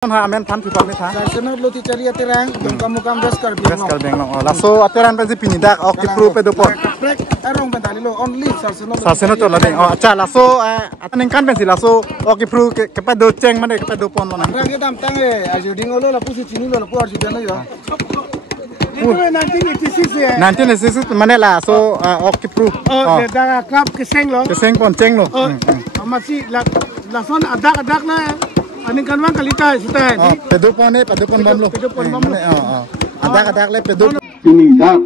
Ha amen tham tu pamit ha. Senat lo ti cari aterang, kamu gas kar beng lo. Laso ateran pe pini dak ok pro pe do pon. Erong pentali lo only sarsenot to la ding. Oh acha laso ataning kan pensi laso ok pro ke pe do ceng mane ke pe do pon lo nang. Rang dam tang ajuding lo la pusi chini lo pu arju dana yo. Itu 1986 1986 mana lah so ok pro. Oh dah club keseng lo. Keseng pon ceng lo. Masih lason adak lah. Aning kan wang kalita sudah ni. Pedupon bom lo. Adak le pedup. Ini dak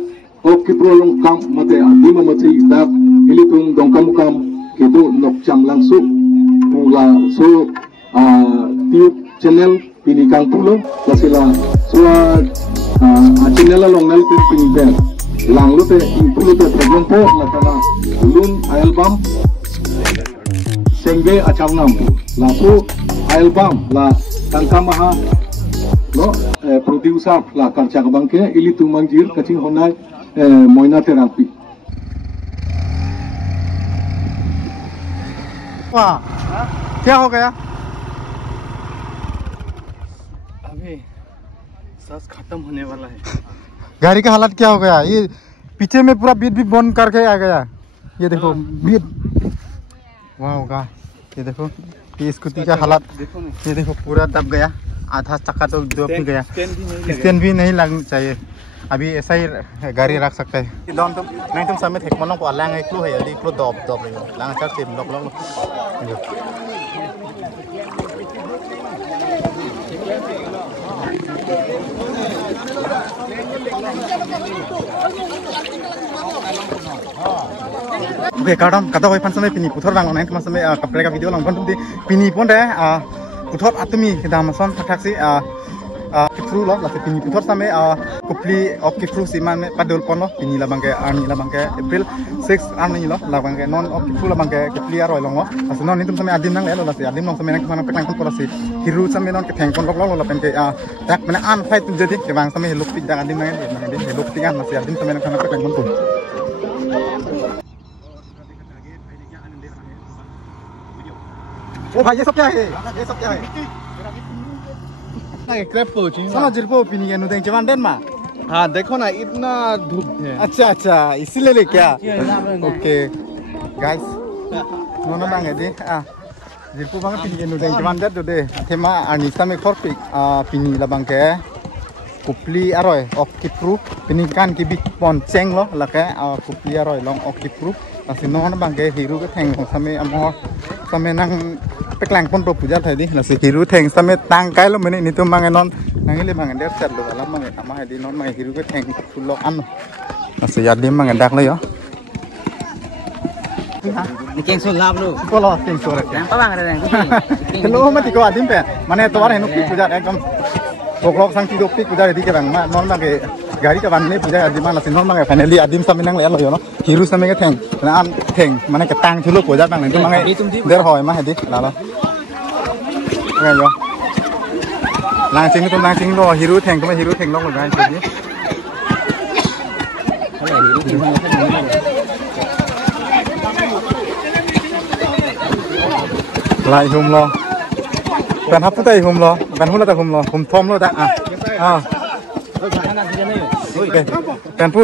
ok prolong kam mate adima mate dak ilitung dong kam kedo nok jam langsung pula so YouTube channel pini kang pulo lasila so channel long nal pini ben lang lu te impulo te program po latana ulun album sengge acang nam lasu album la tangka maha lo producer la karcha bangke ili tu manjir kacing honai moina terapi वाह क्या हो गया अभी सांस खत्म होने वाला है गाड़ी का हालत क्या हो गया ये पीछे में पूरा बीट भी बंद करके आ गया ये देखो बीट वाह होगा ये देखो ये स्कूटी का हालत ये देखो पूरा दब गया आधा चक्का तो दब गया स्टैंड भी नहीं लगना चाहिए अभी ऐसा ही गाड़ी रख सकते हैं नहीं तुम समय थे मनों को लांग एक लो है यदि लो दब ले लांग चार से लोग Oke, kadang kata kau pansame pini putar bang online pansame kapre ka video lang pun tu pini pun deh putar atumi kita masan taksi kifru lo lah pini putar same kupli ok kifru si man padul pon lo pini lah bangke ani lah bangke April 6 ani lo lah bangke non ok kifru lah bangke kupli aroy long lo as non itu same adim nang lo lah si adim long same nang mana pekang pun si hiru same non keteng pon lo lah bangke tak mana an fight jadi ke bang same heluk tik adim nang heluk tik an si adim same nang mana pekang pun ओ भाई ये सब क्या है ना क्रैप पोची साला जिरपो पीनी के नुदें जवान देन मा हाँ देखो ना इतना धूप है अच्छा इसीलिए ले क्या ओके गाइस नोनो बांगे दे जिरपो बांगे पीनी के नुदें जवान देन दे थेमा आनिस्ता में खरपिक पीनी ला बांगे कुपली अरोय ऑफ किप्रू पीनी कान की बिग पॉन चेंग लो लके कुपली अरोय लोंग ऑफ किप्रू asi non bangke hiru ke thengของ same amho same nang peklang pon to puja thai di lasi hiru theng same tang kai lo mene ni tu mangai non nang ile mangai der set lo ala mangai ama di non mangai hiru ke theng fulok an asi yadim mangai dak lo yo ni keng so lab lo ko lo keng so re yang pa bang ada yang lo mati ko adim pe mane to war henu puja ekdom poklok sang ti do pik puja di ke bang ma non mangai गाड़ी का बांधने पूजा आदि मान लासिन होल मांगे फाइनली आदिम सामने नंग ले लो यो नो हिरु सामने के थेंग ना आन थेंग माने के तांग थुलो पूजा बांग तो मांगे देर होय मा हेदि ला लो गे यो लांग चिंग लो हिरु थेंग तो हिरु थेंग लो लो गाय हेदि lại hùm lo bạn hấp tay hùm lo bạn hút là tay hùm lo hùm thom lo ta kan pu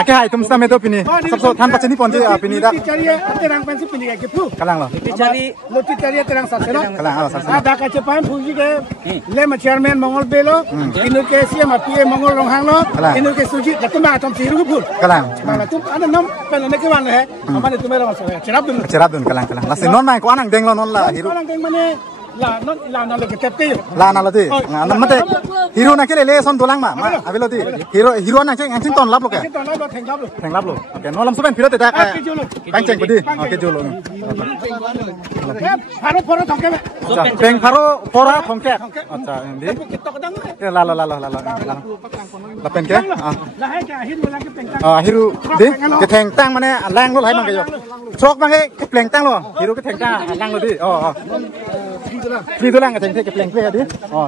akai tum same to pini sabso than pachani ponje pini da cari terang pensi pini ke pu kalang lo cari loti cari terang saselo kalang lo saselo ada ka cepan puji ke le ma chairman mongol belo inur ke sia ma pie mongol long hang lo inur ke suji ka tum atom siru ku pul kalang mana tum ana nam pen ne ke wan he amane tumera ma cerap dun kalang lasin non mai ko anang deng lo non la hiru anang deng mane la na le ke tepte la na lo ti na mate hiru na ke le son dolang ma avelo ti hiru na ke angching ton lap lo ke theng lap lo oke no lam suben phiro te ta bang cheng budi oke jolo pharo phoro thongke beng pharo phora thongke acha ndi la la pen ke la hai ka hin la ke peng hiru di ke theng tang mane lang lo lai mang ke yo chok mang ke pleng tang lo hiru ke theng tang lang lo di Pli tu lang kateng ke pleng pleng adi. Oh,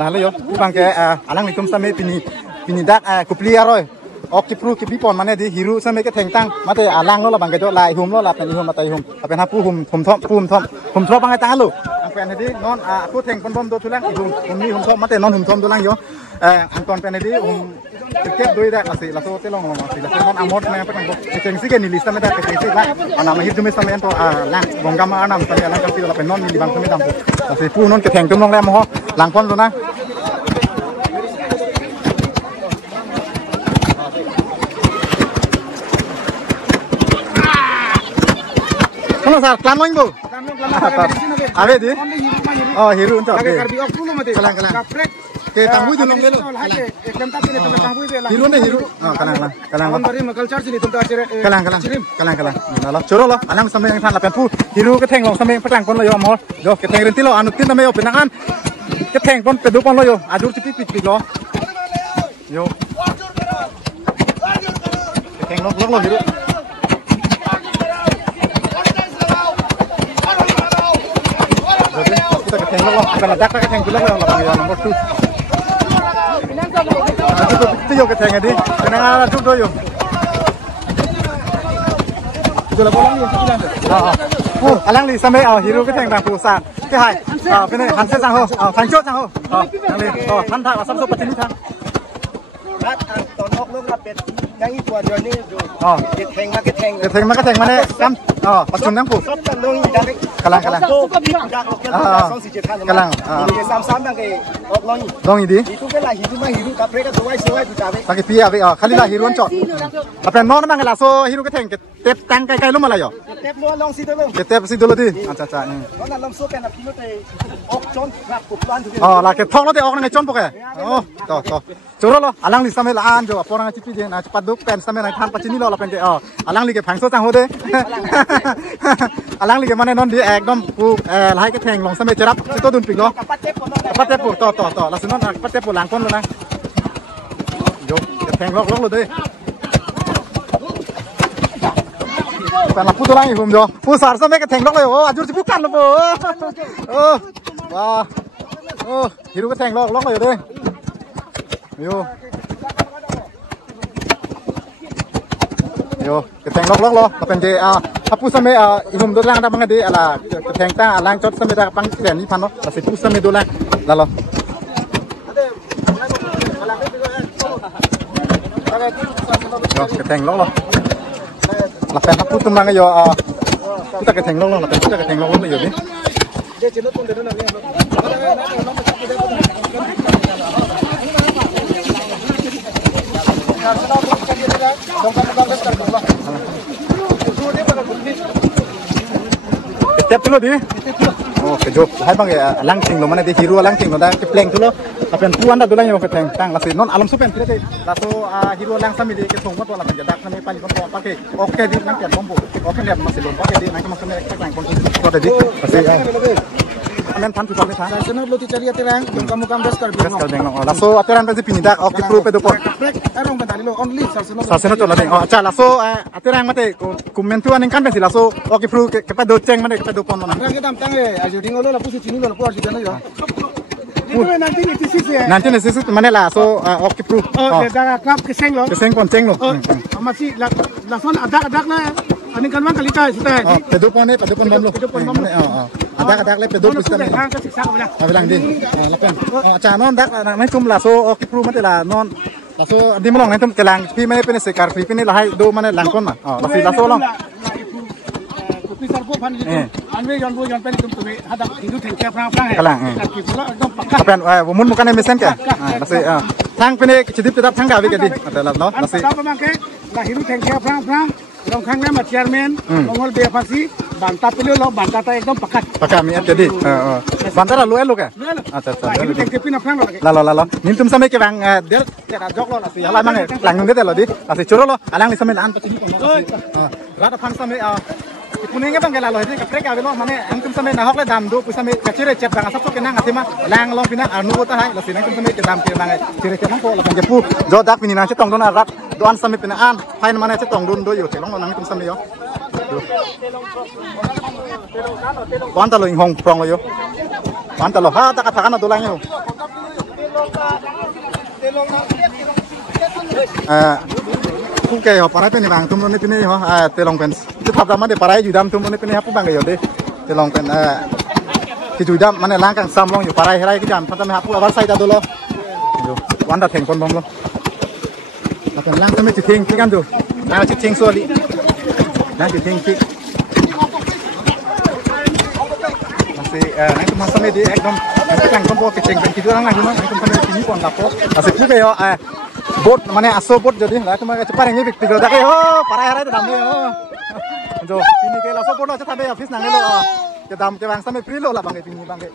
lah le yo. Bang ke alang ni tum same pini dak kupli aroy. Ok kipru kipi pon mane di hiru same ke theng tang mate alang lo la bang ke jo lai hum lo la pen hum matai hum apen hapu hum thom bang ke tang lo. pen ini non aku teng pon bom do tulang ini thom mate non thom tulang yo anton pen ini tiket doi dak masih laso telong masih laso non amot me apa kan keceng sih kan ni lista me dak keceng sih lah ana mahir jume sampean to lang bonggam anam sampean lang kasi la pen non ni bang sampean dampu masih pu non keteng tum long le mo lang pon do na Kalau sar, klan loing bu. Ada di? Oh, hiru untuk. Kelang. Ke tangguh itu nong belu. Hiru deh hiru. Oh, kelang. Kelang. Lalu curo lo. Alang sampai yang sana pu. Hiru keteng long sampai petang pon lo yo amol. Yo keteng renti lo. Anutin sampai yo penangan. Keteng pon pedu pon lo yo. Adur cipik lo. Yo. Keteng lo hiru. Kita keteng lo, akan ledak keteng gula lo nomor 2. Itu yo keteng di, kena ada tu yo. Gula bolang yo sekilan. Alang li sampai hiru keteng bang pusat. Ke hai. Pene hanse sang ho, sanjo sang ho. Yang li, than tha samso pacini than. Tòn hốc nước làเป็ดยังอีกตัวเดียวนี่ดูเก็บแทงมาmana kan pacun yang pu ซับกันลงดัน kalang โตก็พิจารณา247kalang นี่33ดังเกออกลง dong ini itu kan lah hidup mah hidup kapre kan sewai tu cabe pakai pia ave kali lah hiruan cot apa non mang la so hiru keteng tep tang kai lu malah yo tep lu long situ lu tep situ lu di acha non lom so kan na pilu te ok jon rap kupan tu lah ke thong lo te ok ngai jon poke to coro lo alang li sampai laan jo porang cipi je na cepat duk pen sampai nai than pacini lo pen ke alang li ke phangso chang ho de alang li ke mane non di ekdom pu lai ke theng long sampai cerap situ dun pik lo kapat tep pu to la sinon kapat tep pu lang pon lo na jo ke theng lok lo de kan la pu to lang hum jo pu sar sampai ke theng lok lo ajur cipu kan lo bo wah hiru ke theng lok lo yo de yo keteng lok lo kapen je apu same ihum do lang da bang de ala keteng ta lang chot same da pang chen ni phan lo la se pu same do lang la lo yo keteng lok lo la pen apu tum mang yo kita keteng lok lo la pen kita keteng lok lo yo di je chelo ton de na le Tep tu lo di. Oh, kejauh. Hai bang ya, langking lo mana di hiru langking lo dah kepleng tu lo. Tapi puan dah dulu yang keteng tang lasi non alam supen tidak deh. Lalu hiru lang sami di ketong mat wala penjadak kami paling kontor pakai. Oke di nang kian bombo. Oke ni masih lom pakai di nang masih mereka klang kontor tu ada di. Masih. Amen than tu pakai than. Sana lo ti cari atiran, kamu das kar beng. Lalu atiran pasti pindah. Oke pro pedo pon. Arong kan tadi lo only Sasena tu lah deh. Acha lalu atiran mate kumentuan yang kan pasti lalu oke pro kepada doceng mate kepada pon mana. Kita tang aja di ngolo la pusi sini lo puas di sana ya. Itu nanti ni sisi ya. Nanti ni sisi mana lah so oke pro. Dah klub keseng lo. Keseng pon ceng lo. Masih la son adak na. Ani kan man kalita sita. Pedo pon ni pedo pon bom lo. Adak le pedo pusi ni. Hang kesik sak bila. Bilang din. Lapen. Acha non dak nai kum lah so oke pro mate lah non. Laso di melong nai tum kelang pi mana pene sekar pi pene lahai do mana langkon ma. Laso laso long. Pisar ko pan gitu. Anwe yon pen tum tu hadak hidu tengke prang prang. Kelang. Lapen mun bukan mesen ke. Laso thang pene chidip tetap thang gawe ke di. Adalah lo. Laso. Apa mangke lah hidu tengke prang prang. Dong khang le ma chairman mongol be pasi banta pelu lo banta ta ekdom pakat. Pakat mi jadi. Banta la lo ke. Acha. Hidu tengke pina prang lo. La. Nin tum sampai ke bang der jok lo laso. Hala mang lang nung de lo di. Laso churo lo alang ni sampai lan pacini ko. Rata phang sampai Kuninge bang kelalo ini kaprek avelo mane angkum sampai nahok le dam do pusame kacire cep bang asap ke nang atima lang long pina anu ta hai la sinang kum sampai ke dam ke bang cire ke nang ko la bang jepu jo dak pini nang cetong don arat doan sampai pina an fain mane cetong don do yo kelong nang kum sampai yo Panta lo inghong prong lo yo Panta lo ha ta ka thakana do lang yo Kuke ho parai peni bang tumro ni pini ho telong pen. Itu thap dama de parai judam tumro ni pini hapu bang yo de telong pen ที่จุดมันเนี่ยล้างกันซ้ำลงอยู่ปลายอะไรก็จำพัฒนาพวกวัดไซต์ตาดูแล้ววันตัดแข่งคนบอมแล้วเราเป็นล้างทำไมจุดทิ้งที่กันดูล้างจุดทิ้งส่วนนี้ล้างจุดทิ้งที่masih nanti masa ini ekdom nanti kan kompor kecing ben tidur lang cuma nanti sampai sini pun lapor masih juga yo bot mana aso bot jadi lah cuma cepat ini tidur dah yo parah hari itu dam yo jo ini ke laso bot lo cepat sampai office nang lo ke dam ke bang sampai free lo lah bang ini bang ke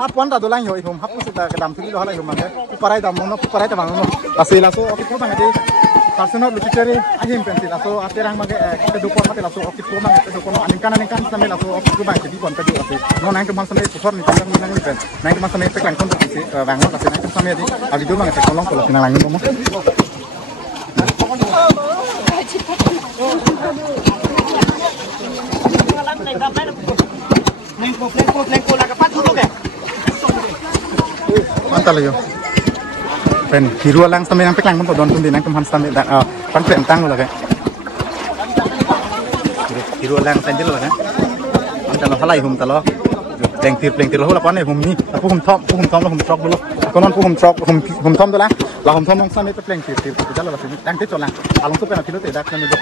apa anda dolang yo ihum hapus sudah ke dam free lo lah ihum bang ke parah dam mono parah itu bang mono masih laso office lo bang ke personal lucu ceri ahim pensil laso aterang bang ke dukun mati laso office lo bang ke dukun aningkan sampai laso office lo bang jadi kon tadi office no nang keman sampai pusat ni jangan nang ni pen nang keman sampai peklan kon tadi bang lo kasih nang sampai di abi dulu bang ke kolong kalau sinang langin mo mantap lagiเป็นหิรัวลังสมัยยังไปกลางบนโดนคุณดีนั่งกำพันสมัยดักปันเปลี่ยนตั้งเลยแกหิรัวลังเส้นเยอะเลยนะมันจะเราเท่าไรหุ่มแต่ละแรงตีเราหัวละป้อนเนี่ยหุ่มนี่ผู้หุ่มท็อปแล้วหุ่มทรอกดูแล้วก็นอนผู้หุ่มทรอกหุ่มทอมตัวละเราหุ่มทอมลงสมัยจะเปลี่ยนตีจะเราสิ่งตั้งที่จดละเอาลงทุบเป็นอาทิตย์ละตีดักนั่นเลย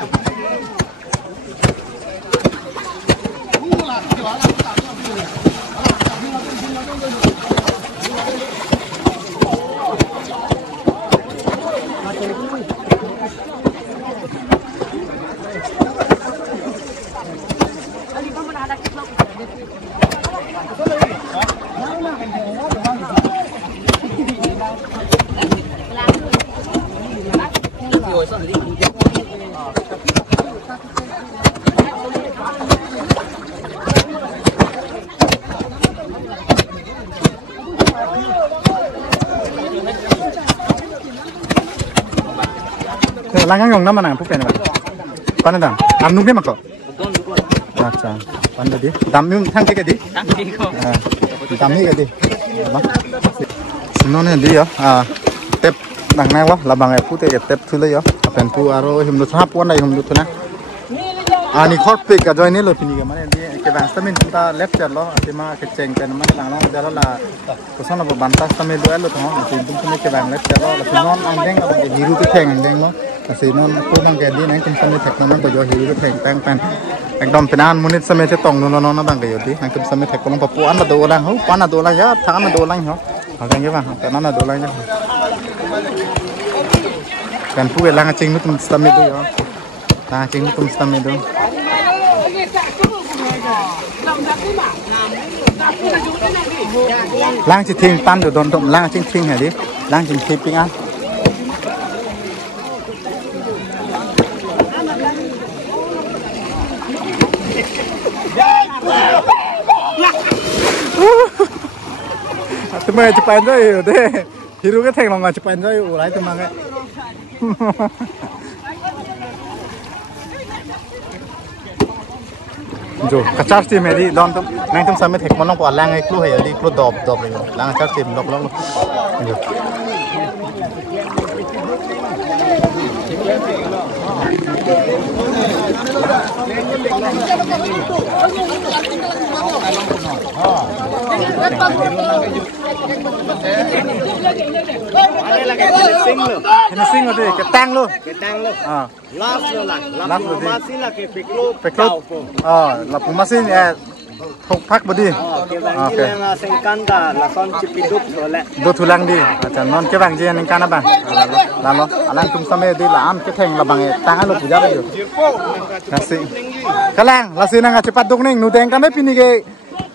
langang yang nama nang pupen apa? Pana dam, amnuk ni makok. Acha, pana di. Damnyum thang ke di? Damni ke di. Sinone di yo. Tep nang nai wa labang ai pute ke tep thule yo. Apen pu aro himdu thap pon dai himdu thuna. Ani khot pe ka join ni lo pini ke mane di ke bang stamin ta left jar lo atima ke cheng pen mane lang lo jalo la kosan lo bantas stamin do lo thong tin tum tum ke bang left jar lo sinon ang deng lo hiru ke theng ang deng lo kasi non aku bang kedi nang kum sampai tek non ko jo hiru ke theng tang pan ekdom penan munit sampai te tong non non bang ke yodi nang kum sampai tek kolong papuan la do lang ho pan la do lang ya thang la do lang ho agang ke bang penan la do lang ya kan pu lang ching nu tum sampai do yo ta ching nu tum sampai do lang chỉ thiên pan được đồn động lang trên thiên hả đi lang trên thiên ping ănทำไมจะไปได้อยู่เด้ฮิรุก็แทงลงมาจะไปได้อยู่ไรทำไมไงजो कचार टीम है दी लॉन तुम नहीं तुम समय थे मनों को अलांग एक क्लू है यदि क्लू दॉब ले लो लांग कचार टीम लोग जो finishing rồi đi cái tang luôn last luôn là masin là cái pick lô là masin thục phắc body cái là sinh can đã là son chip đúc rồi lẹ đốt thu lăng đi chẳng non cái bằng gì anh can đó bạn làm nó anh tung xăm đi là ăn cái thành là bằng tang luôn puja được nasi cái lăng là xin anh chip đúc nè nụ đen cái mấy pin cái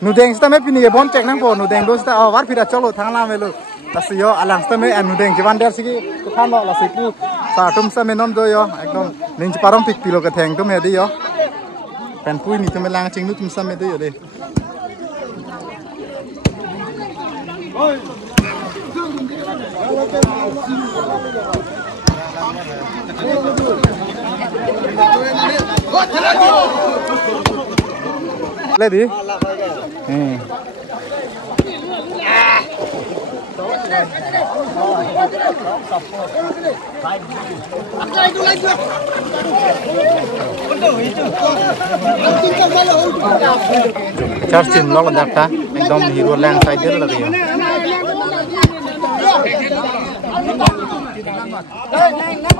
nụ đen sao mấy pin cái bon check năng bộ nụ đen đôi sao vắt phi đã cho lột thang làm về luôn là yo alang stame anu deng jiwan der sigi kutan lo la sipu sa tum same nom do yo ekdom ning parom pik pilo ka theng tum he di yo pen pui ni tum lang ching nu tum same do yo de le di Charging lo kan data एकदम hero land side दे लगे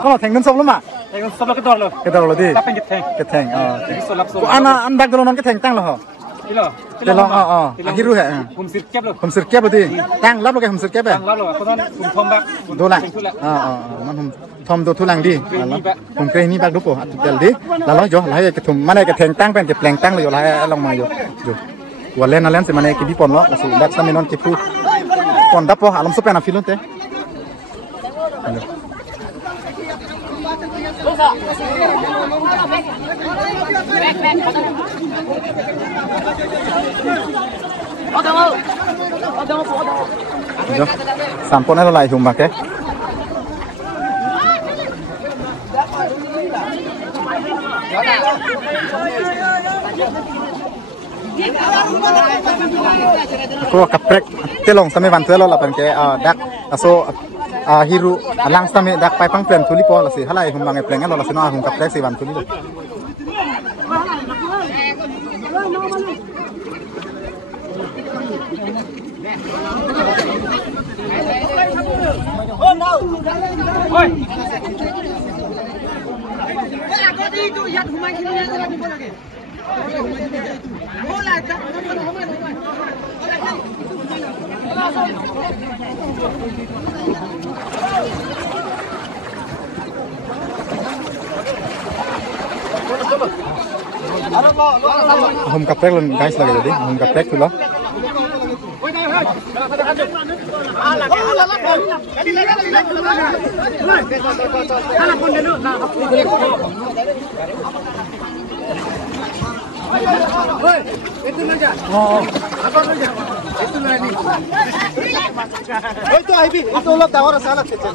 oh thengin sob lo ma theng sob lo ke dor lo di lapen ke theng ko ana andak dolo non ke theng tang lo ho ilo lo akhiru he hum sir kep di tang lap lo ke hum sir kep tang lap lo ko non hum thom bak do lang man hum thom do thu lang di hum kre ni bak do ko atul di la lo jo la ke thum mane ke theng tang pen ke pleng tang lo yo la long ma yo Walen alam se mana ke di pon lo masih dak sa menon ke pu pon dapo alam so pena filon te sampon lo lai hum ke ko kaprek telong same van telo la pan ke dak aso hiru alang same dak pai pang plan thuli po la si halai hum bang e plan lo la si no hum kaprek si van thuli oh no oi ko di tu yat humai kini ya lagi lagi bola ka hum kaprek lon guys lagi jadi hum kaprek tu lo itu Aibi, itu lo tawar salah kecil.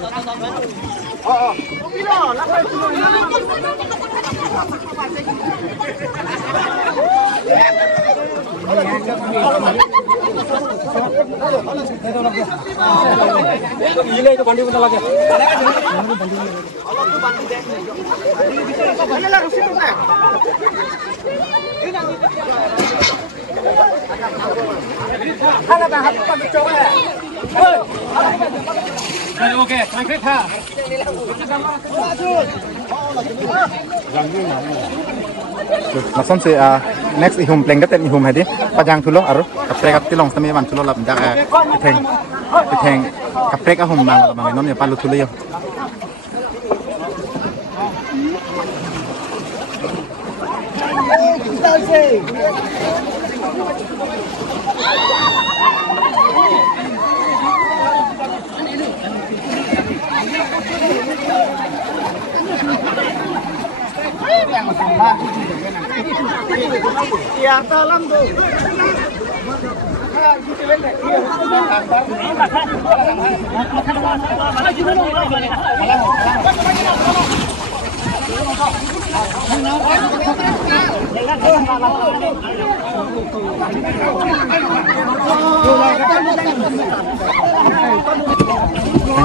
Gila itu bandi bentar lagi. Oke, konkret ha. Langsung si next ihum pleng daten ihum hadi pajang tulo aro kaprek ap tilong sami man tulo lap dak keteng kaprek ahum mang non ya palu tulo yo ya dalam tuh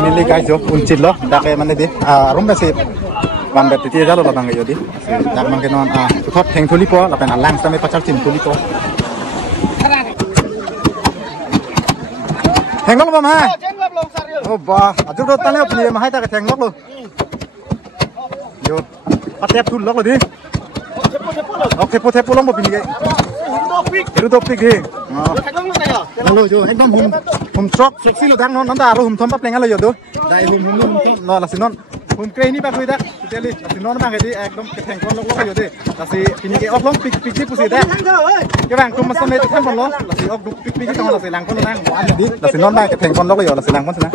ini guys yo uncit lo dak kayak mana di rumah sih Wan bet ti jalo la bang yo di dak mang kenon thot theng thuli po la pen alang same pachal chin thuli po theng lok ba ma oh ba aju do tane opni ma hai ta theng lok lo yo patep thul lok lo di oke po thep long bo pini ge itu topik ge lo jo ekdom hum trok seksi lo dang non da ro hum thom pa plenga lo yo do dai hum lo la sinon hum kre ni ba koi dak teli sinon bang ge ekdom ke theng kon lok lo yo de la si pini ge ok long pik pik ji pusi da ke bang kum masame tan kon lo la si ok duk pik pik tong la si lang kon nang mo an di la sinon bang ke theng kon lok lo yo la si lang kon sana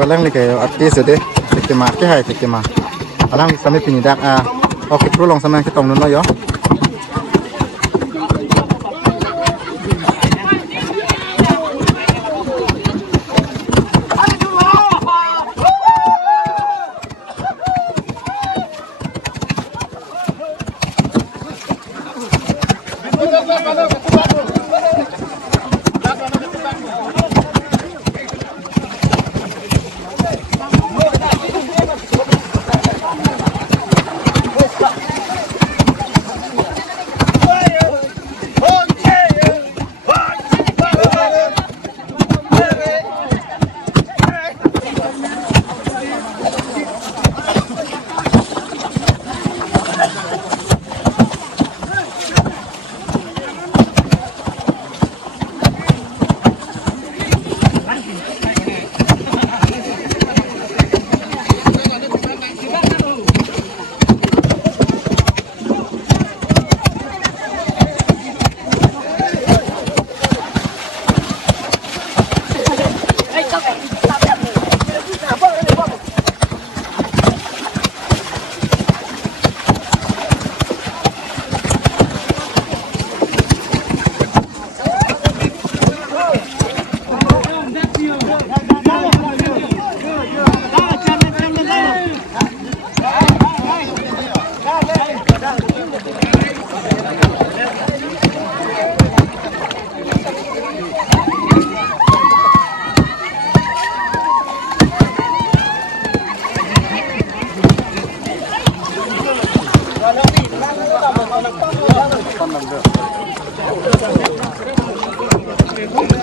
alang ni kayo artis ade tekema ke hai tekema alang same pini dak oke pro long sama kita tong no yo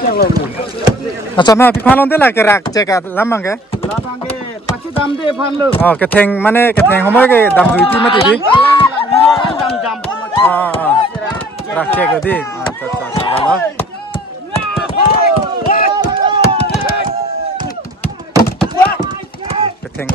अच्छा मैं अभी फालों दे ला के राख चेक लामंग के लाबांगे पची दाम दे फान लो के थेंग माने के थेंग हमो के दाम जुइती में तीदी दाम जाम राख चेक दी अच्छा साला के थेंग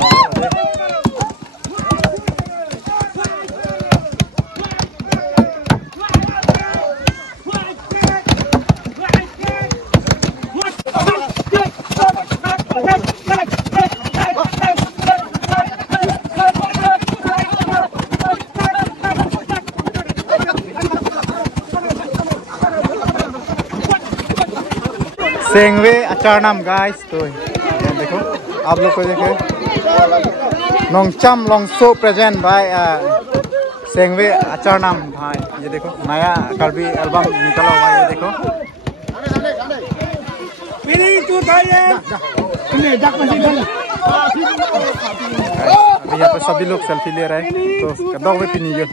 सेंगवे अचार नाम गाइस तो देखो आप लोग को देखे नोंगचम लोंगसो प्रेजेंट भाई सेंगवे अचार नाम भाई ये देखो नया कर्बी एल्बम निकला हुआ है ये देखो पिनी तू थाये इन्हें जाक मजी अभी यहाँ पे सभी लोग सेल्फी ले रहे हैं तो कदों में पिनी जो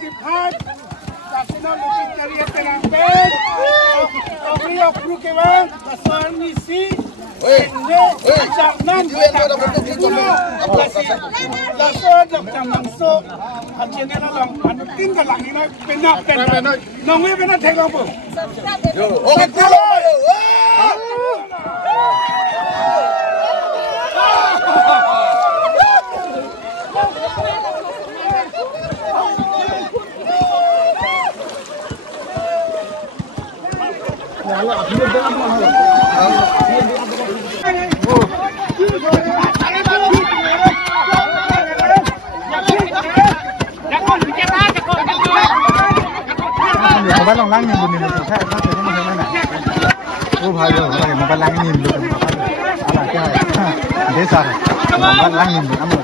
मोबाइल लॉन्ग नींद बुनी लोग है ना तो नहीं है ना वो भाई जो है मोबाइल लॉन्ग नींद लोग है क्या है दे सारा मोबाइल लॉन्ग नींद हम लोग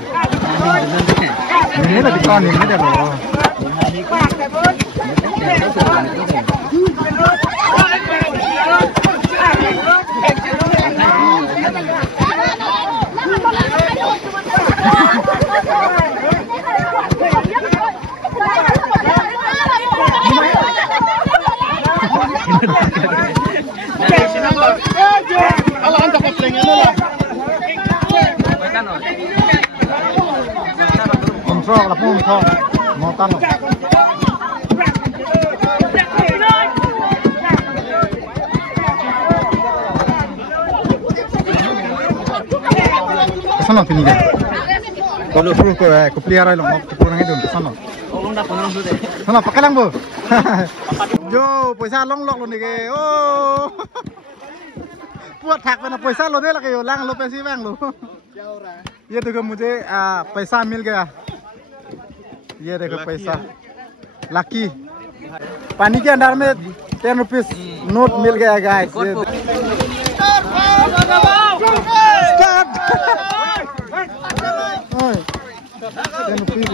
नहीं तो कौन नहीं दे लो control là phun thôi màu tan rồi sana pini deh kalau full ko pelihara long mau kurang itu sana sana pakai lang bu jo पैसा long lok lo nih ke oh buat thak में ना पैसा लो दे लगे यो lang लो पैसे bang लो ये देखो मुझे पैसा मिल गया ये देखो पैसा लकी पानी के अंदर में 10 रुपीस नोट मिल गया गाइस स्टार्ट 10 रुपीस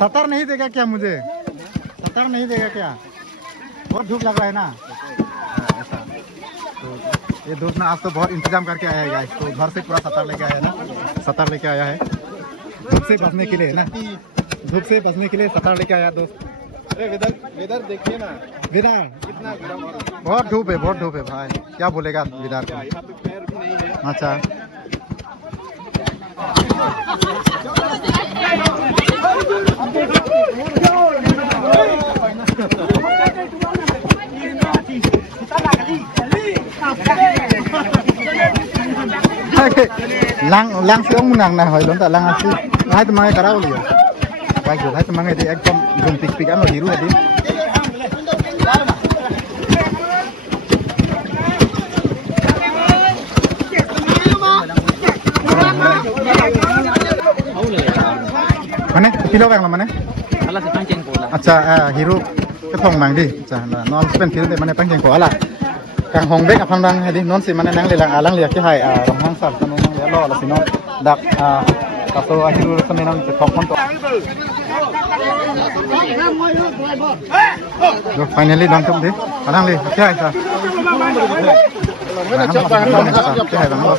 सतर नहीं देगा क्या मुझे सतर नहीं देगा क्या बहुत धूप लग रहा है ना ऐसा तो ये दोस्त ना आज तो बहुत इंतजाम करके आया है गाइस तो घर से पूरा सतर लेके आया है ना सतर लेके आया है धूप से बचने के लिए ना धूप से बचने के लिए सतर लेके आया दोस्त अरे वेदर देखिए ना वेदर कितना बहुत धूप है भाई क्या बोलेगा वेदर को अच्छा lang siang menang nah hoy lonta lang asli hai temangai karau liya baik hai temangai di ekdom guntik pikan lo diru tadi Pilo bang mana? Alah si pancing pula. Acha hero ke thong mang di. Acha non spend feel de mana pancing ko ala. Kang hong bek apang dang hadi non si mana nang lelang alang liak ke hai rong hang sal kan nang le lo la si non dak kaso hero sa menang se thong kon to. Finally dang tum di. Alang le ke hai sa. Ke hai bang lo.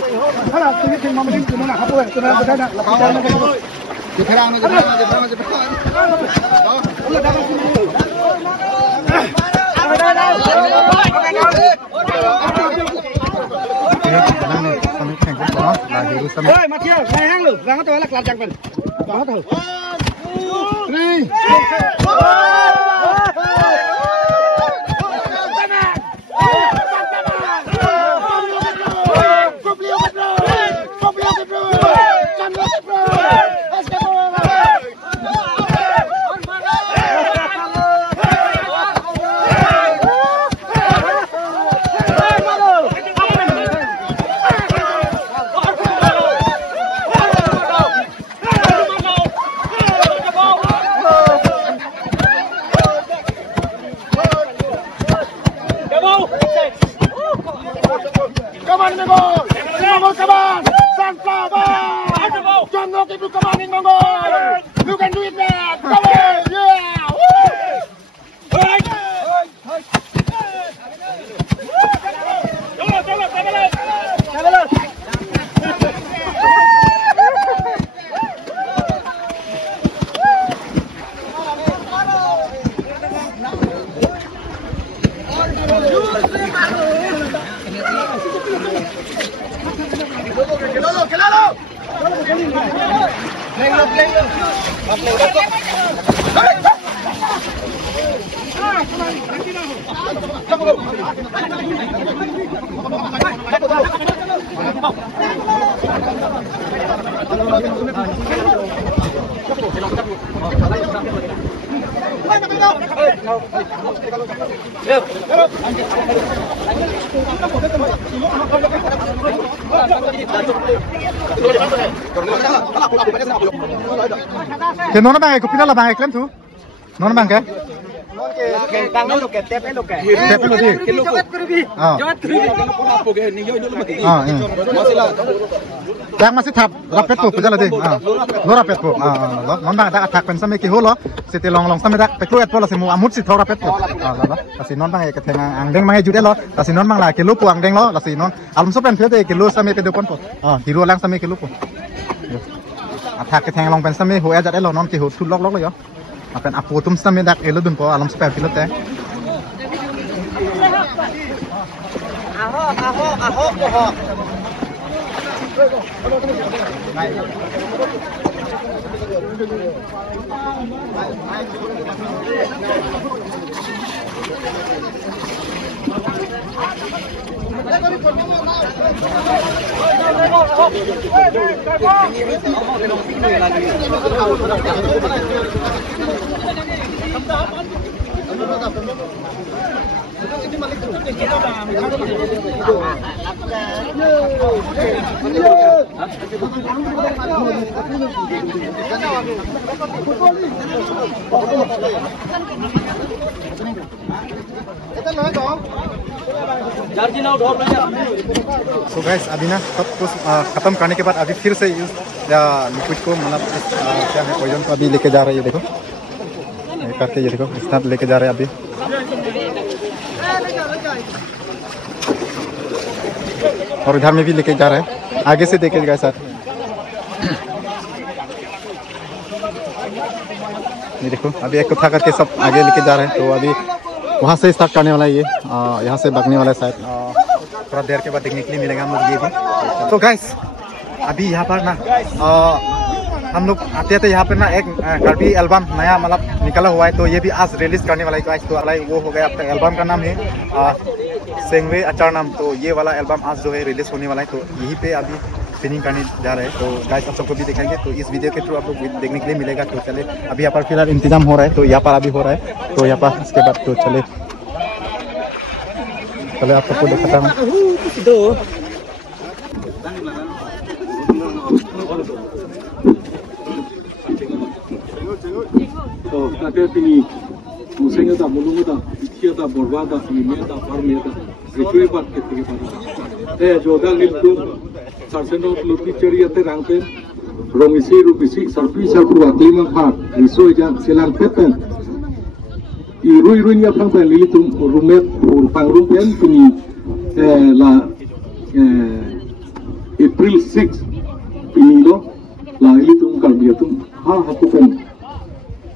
Ơi, mà chưa, này hang lử, vàng tôi là làm chẳng phần. Đó thử. Đi. Come on, Mongol! Mongol, come on! Sunflower! John Locke, you come on in, Mongol! You can do it, man! Come on! Yeah! Ke nona bang ko pila la bang klem tu. Nona bang ke? Tang nó lục kẹt tép ấy lục kẹt. Tép nó đi. Cái lục kẹt cái gì? Jangan kiri. Yang masih thap rapet pu pujala de. Lo rapet pu. Lo non bang dak attack pen same ki holo. Sete long same dak pe kruet pola semu amut si thau rapet pu. Lo. Kasi non bang ke theng ang deng mang jude lo. Kasi non bang la ke lu pu ang deng lo. Kasi non alum so pen fe de ke lu same pe de pon pu. Hero lang same ke lu pu. Attack ke theng long pen same ho ya jat lo non ki ho thul lok lo yo. Apen apu tum same dak elo dun po alam so pen pilote. Ahok. So guys, अभी ना सब कुछ खत्म करने के बाद अभी फिर से यूज लिक्विड को मतलब क्या है पॉइजन को अभी लेके जा रहे हैं, ये देखो ये करके, ये देखो इस तरह लेके जा रहे हैं अभी। और इधर में भी लेके जा रहे हैं, आगे से देखेगा सर। ये देखो अभी एक उठा करके सब आगे लेके जा रहे हैं, तो अभी वहाँ से स्टार्ट करने वाला है ये, यहाँ से भागने वाला है शायद, थोड़ा देर के बाद देखने के लिए मिलेगा हम लोग ये भी। तो गाइस अभी यहाँ पर ना हम लोग आते थे यहाँ पर ना एक कार्बी एल्बम नया मतलब निकला हुआ है, तो ये भी आज रिलीज करने वाला है गाइस। तो वो हो गया आपका एल्बम का नाम है सेंगवे अचार नाम। तो ये वाला एल्बम आज जो है रिलीज होने वाला है, तो यहीं पे अभी फिनिंग करने जा रहे हैं। तो गाइस आप सबको भी दिखाएंगे, तो इस वीडियो के थ्रू आप लोग देखने के लिए मिलेगा। तो चले अभी यहाँ पर फिलहाल इंतजाम हो रहा है, तो यहाँ पर अभी हो रहा है, तो यहाँ पर इसके बाद तो चले आप सबको दिखाता हूँ। Kata pini musengnya tak mulung tak, ikhya tak borba tak, ini tak farmnya tak, itu hebat ketika pada. Jodoh itu sarjana luti ceri ate rangpen, romisi rupisi sarpi sarpu akliman part, risoi jang selang pepen. Iru-irunya pangpen lili tum rumet pangrum pen pini la April 6 pini lo la lili tum kalbia tum aku pen.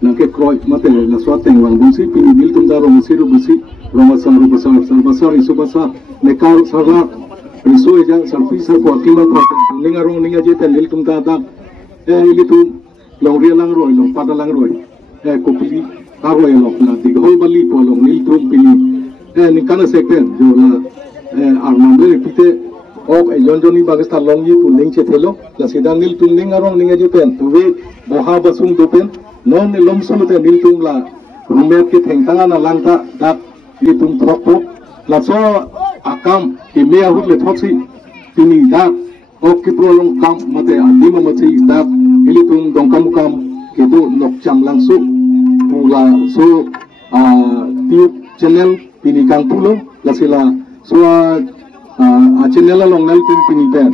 Nangke kroy mate la suatu yang wang busi pini bil tum da romisi rupisi romasam rupasar sarbasar isu basar nekar sarlar riso eja sarfi sarpu akliman part ningarong ningaje pen lili tum da lili tum long ria lang roy long pada lang roy kopili Arwah yang nanti kalau balik polong nil trum pilih ni kana sekten jo la armambe kita jonjoni bagistan long ye tu ning chetelo la sidang nil tum ning arong ning aje pen tu we boha basung do pen non ni lom solo te nil tum la rumet ke thengtanga na langta dak ni tum thok la so akam ke me ahut le thoksi tini dak ki prolong kam mate andima mate dak ili tum dongkam kam ke do nok cham langsung pula so tiup channel pini kang pulo la sila so channel la long nal pini pen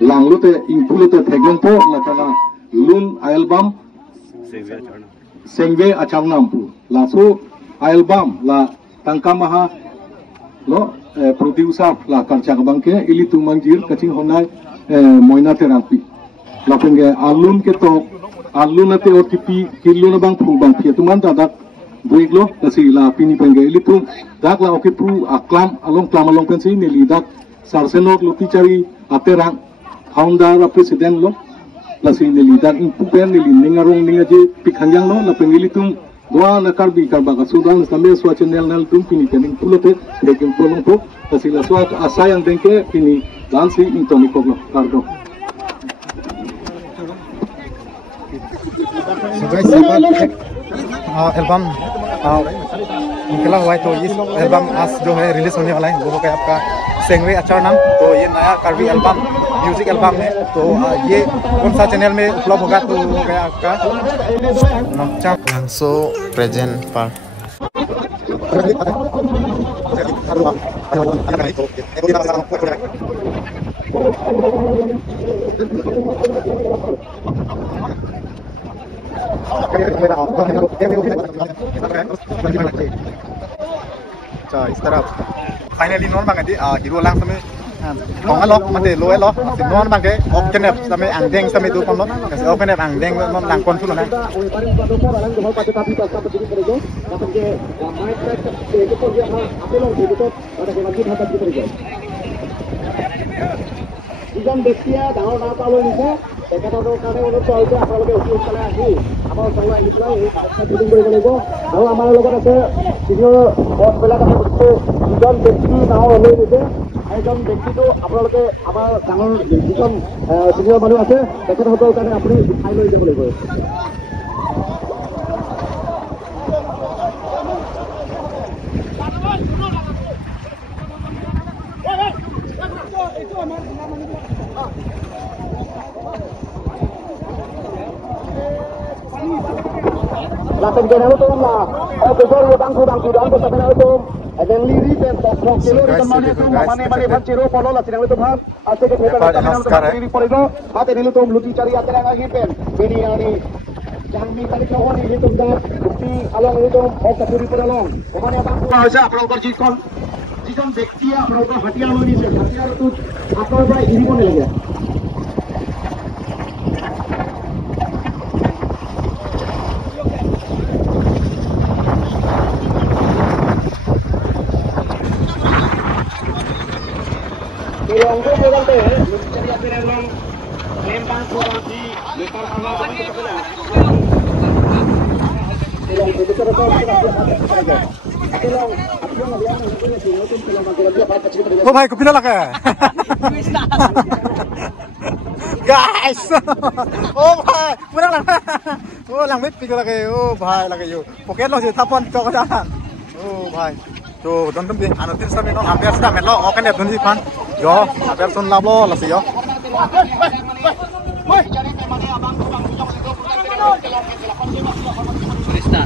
lang lo te ing pulo te thegong po la kana lun album sengve acharnam pu la so album la tangka maha lo producer la karcha bangke ili tu mangjir kaching honai moina terapi la penge alun ke to alun ate OTP kilo na bang pung bang pia tuman dadak break lo nasi la pini penge ili tu dak la oke pru aklam along pensi nili dak sarsenok luti cari aterang founder president lo nasi nili dak impu pen nili ningarong ningaje pikhanjang lo la penge ili tu doa na karbi karbaga sudan sambil swa channel nal tum pini pening pulote degeng polong po nasi la swa asayang dengke pini lansi intoni koglo kardo. So guys, album निकला हुआ है तो इस एल्बम आज जो है रिलीज होने वाला है वो है आपका सेंगवे अचार नाम। तो ये नया कार्बी एल्बम म्यूजिक एल्बम है। तो ये कौन सा चैनल में उपलब्ध होगा तो वो है आपका Langso present par इस तरह फाइनली नॉन बांगे हीरो लांग समय Kong alo mate lo elo non bangke opkenep same angdeng same tu kono kasi opkenep angdeng non lang kon tulo na Ikan besia dahulu apa lo ini saya kata kalau kalian untuk soal itu apa lebih usul kalian lagi apa soal itu lagi saya tidak boleh boleh kalau amal lo kan ada video bos bela kan itu ikan besi dahulu lo itu ikan besi itu apa lagi apa jangan ikan video baru ada saya kata kalau kalian apa ini hai lo itu boleh boleh Lakukan kenal itu lah. Besar utang kudang besar kenal itu. Dan liri dan toko kilo di tempat itu mana panciro polo lah sidang itu bang. Asal kita lihat liri polo itu. Hati dulu tuh luti cari hati yang lagi pen. Bini ani. Jangan minta dikawan ini tuh dah. Bukti along itu mau kapuri pun along. Kemana bang? Masa apalagi jikon. Jikon bektia apalagi hati along ini. Hati along itu apalagi ini pun lagi. Ilonggo bukan teh, cari apa yang long lempang kurasi, lempang sama apa itu kena. Ilonggo itu terus saja. Ilong, aku yang dia yang punya sini itu ilong kalau dia apa cakap dia. Oh भाई को पिला लगा guys oh भाई पूरा लगा oh lang mit पिला लगा oh भाई लगा यो pocket lo sih tapon kau kan oh भाई तो donton bi anu tin sami no ambiar sta melo okan ya dunji pan yo ambiar sun labo la sih yo Surista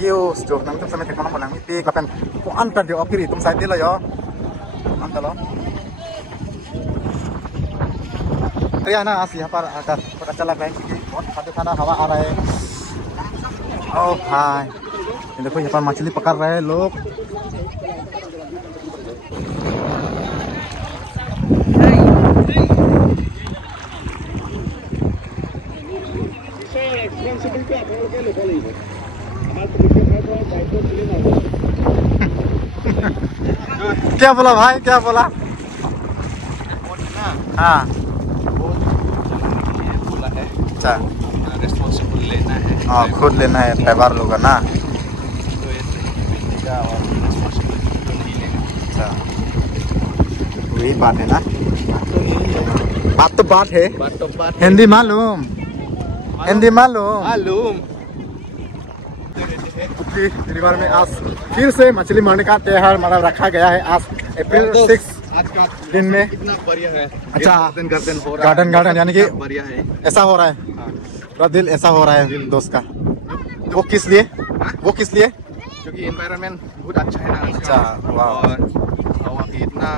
views tuh nanti sampai ke mana pulang mimpi kapan kok antar di okiri tum side lah yo antar lo Riana asih apa agar pada चला गए बहुत खाते खाना हवा आ रहा है ओ भाई ये देखो यहाँ पर मछली पकड़ रहे हैं लोग क्या बोला भाई क्या बोला हाँ अच्छा रिस्पॉन्सिबल लेना है हाँ खुद लेना है ड्राइवर लोग ना अच्छा वही बात है ना बात तो बात है हिंदी मालूम परिवार में आज फिर से मछली मारने का त्योहार मतलब रखा गया है आज अप्रैल 6 आज का दिन में इतना बढ़िया है अच्छा गार्डन हो रहा है गार्डन यानी कि बढ़िया है ऐसा हो रहा है पूरा दिल ऐसा हो रहा है दोस्त का वो किस लिए क्योंकि एनवायरनमेंट बहुत अच्छा है ना अच्छा वाह और हवा भी इतना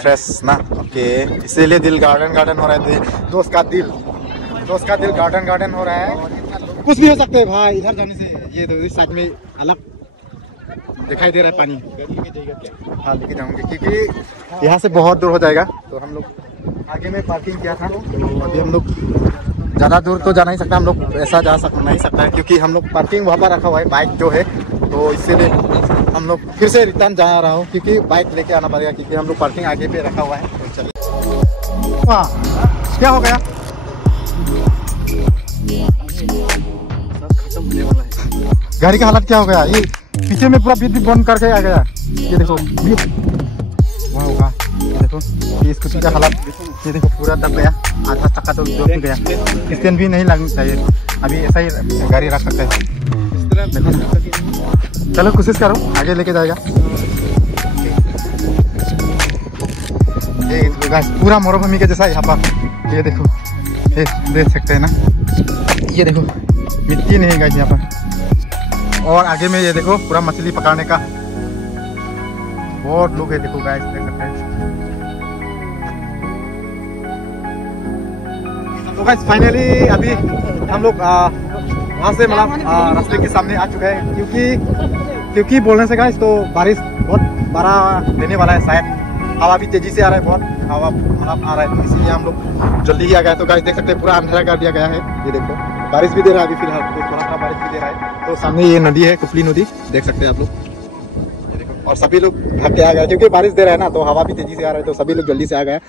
फ्रेश ना ओके इसीलिए दिल गार्डन हो रहा है दोस्त का दिल गार्डन हो रहा है कुछ भी हो सकते हैं भाई इधर जाने से ये तो इस साइड में अलग दिखाई दे रहा है पानी हाँ लेके जाऊंगे क्योंकि यहाँ से बहुत दूर हो जाएगा तो हम लोग आगे में पार्किंग किया था तो अभी हम लोग ज़्यादा दूर तो जा नहीं सकता हम लोग ऐसा नहीं सकता है क्योंकि हम लोग पार्किंग वहाँ पर रखा हुआ है बाइक जो है तो इसीलिए हम लोग फिर से रिटर्न जा रहा हूँ क्योंकि बाइक लेके आना पड़ेगा क्योंकि हम लोग पार्किंग आगे पे रखा हुआ है तो चलिए वाह क्या हो गया गाड़ी का हालत क्या हो गया ये पीछे में पूरा बीट बंद करके आ गया ये देखो वाह होगा ये देखो ये स्कूटी का हालत ये देखो पूरा दब गया आधा चक्का तो जो गया स्टैंड भी नहीं लगना चाहिए अभी ऐसा ही गाड़ी रख सकते हैं चलो कोशिश करो आगे लेके जाएगा ये गाइस पूरा मरुभूमि के जैसा यहाँ पर ये देखो ये देख सकते हैं ना ये देखो मिट्टी नहीं गाइस यहाँ पर और आगे में ये देखो पूरा मछली पकाने का बहुत लोग है देखो गाइस देख सकते हैं तो गाइस फाइनली अभी हम लोग वहाँ से मतलब रास्ते के सामने आ चुके हैं क्योंकि बोलने से गाइस तो बारिश बहुत बड़ा देने वाला है शायद हवा भी तेजी से आ रहा है बहुत हवा मतलब आ रहा है इसलिए हम लोग जल्दी ही आ गए तो गाइस देख सकते हैं पूरा अंधेरा कर दिया गया है ये देखो बारिश भी दे रहा है अभी फिलहाल तो थोड़ा बारिश भी दे रहा है तो सामने ये नदी है कुफली नदी देख सकते हैं आप लोग ये देखो और सभी लोग भाग के आ गए क्योंकि बारिश दे रहा है ना तो हवा भी तेजी से आ रहा है तो सभी लोग जल्दी से आ गए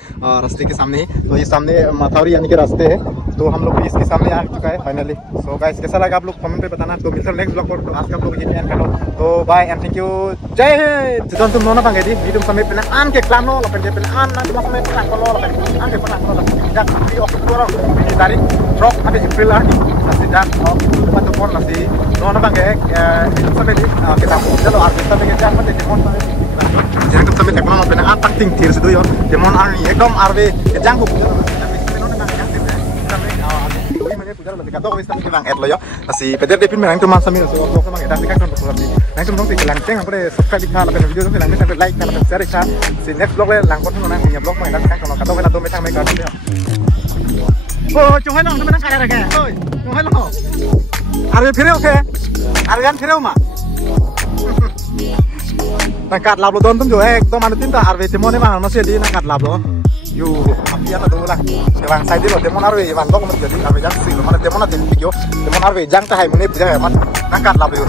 रास्ते के सामने ही तो ये सामने मथौरी यानी कि रास्ते है तो हम लोग इसके सामने आ चुका है फाइनली सो गाइस कैसा लगा आप लोग कमेंट पे बताना तो मिलते हैं नेक्स्ट ब्लॉग पर तो आज का ब्लॉग ये एंड करो तो बाय एंड थैंक यू जय Hind jangan tuh nona bang Edi hidup sampai penaan ke klano lapan dia penaan nanti mau sampai penaan kalau lapan penaan ke penaan kalau dan di Oktober ini dari drop sampai April lagi masih dan waktu pon masih nona bang hidup sampai di kita kalau artis sampai ke jangan sampai demon jangan sampai teknologi mau penaan penting tir situ yo demon army ekdom arbe jangan sampai nona bang sampai Kita udah dikatakan bisa kita nang lo ya. Masih petir depin menang teman sambil so vlog sama kita kan untuk lebih. Nang teman sih kelang ceng apa subscribe di channel video tuh lang sampai like kalau share kan. Si next vlog le lang kon nang punya vlog menang kan kalau kata kita dompet sampai kan dia. Oh, coba long teman kaya rek. Oi, coba long. Arbe phire oke. Argan phire ma. Nangkat lab lo don tum jo ekdom anu tinta arbe temone mang no se di nangkat lab lo. Yo, apian ada ulah. Yang saya di lo temon arbe yang lo menjadi arbe jang sih. Mana temon ada video. Temon arbe jang ta hai mene bijang ya man. Nangkat lab yo.